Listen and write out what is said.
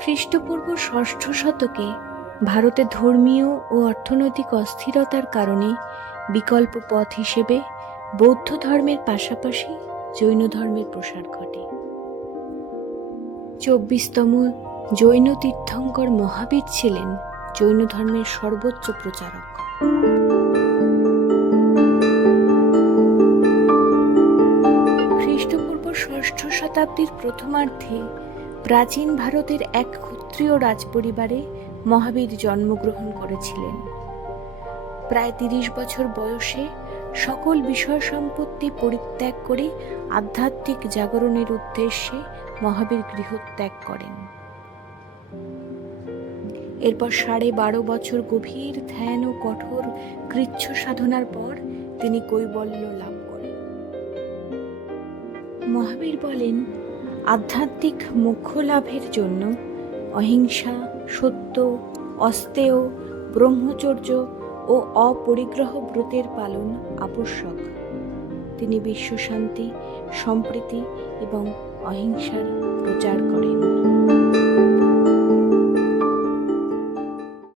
খ্রিস্টপূর্ব ষষ্ঠ শতকে ভারতে ধর্মীয় ও অর্থনৈতিক অস্থিরতার কারণে বিকল্প পথ হিসেবে বৌদ্ধ ধর্মের পাশাপাশি জৈন ধর্মের প্রসার ঘটে। 24তম জৈন তীর্থঙ্কর মহাবীর ছিলেন জৈন ধর্মের সর্বোচ্চ প্রচারক। খ্রিস্টপূর্ব ষষ্ঠ শতাব্দীর প্রথমার্ধে প্রাচীন ভারতের এক ক্ষত্রিয় রাজপরিবারে মহাবীর জন্মগ্রহণ করেছিলেন। প্রায় 30 বছর বয়সে সকল বিষয় সম্পত্তি পরিত্যাগ করে আধ্যাত্মিক জাগরণের উদ্দেশ্যে মহাবীর গৃহত্যাগ করেন। এরপর 12.5 বছর গভীর ধ্যান ও কঠোর কৃচ্ছ সাধনার পর তিনি কৈবল্য লাভ করেন। মহাবীর বলেন, আধ্যাত্মিক মোক্ষ লাভের জন্য অহিংসা, সত্য, অস্তেয়, ব্রহ্মচর্য ও অপরিগ্রহ ব্রতের পালন আবশ্যক। তিনি বিশ্বশান্তি, সম্প্রীতি এবং অহিংসার প্রচার করেন।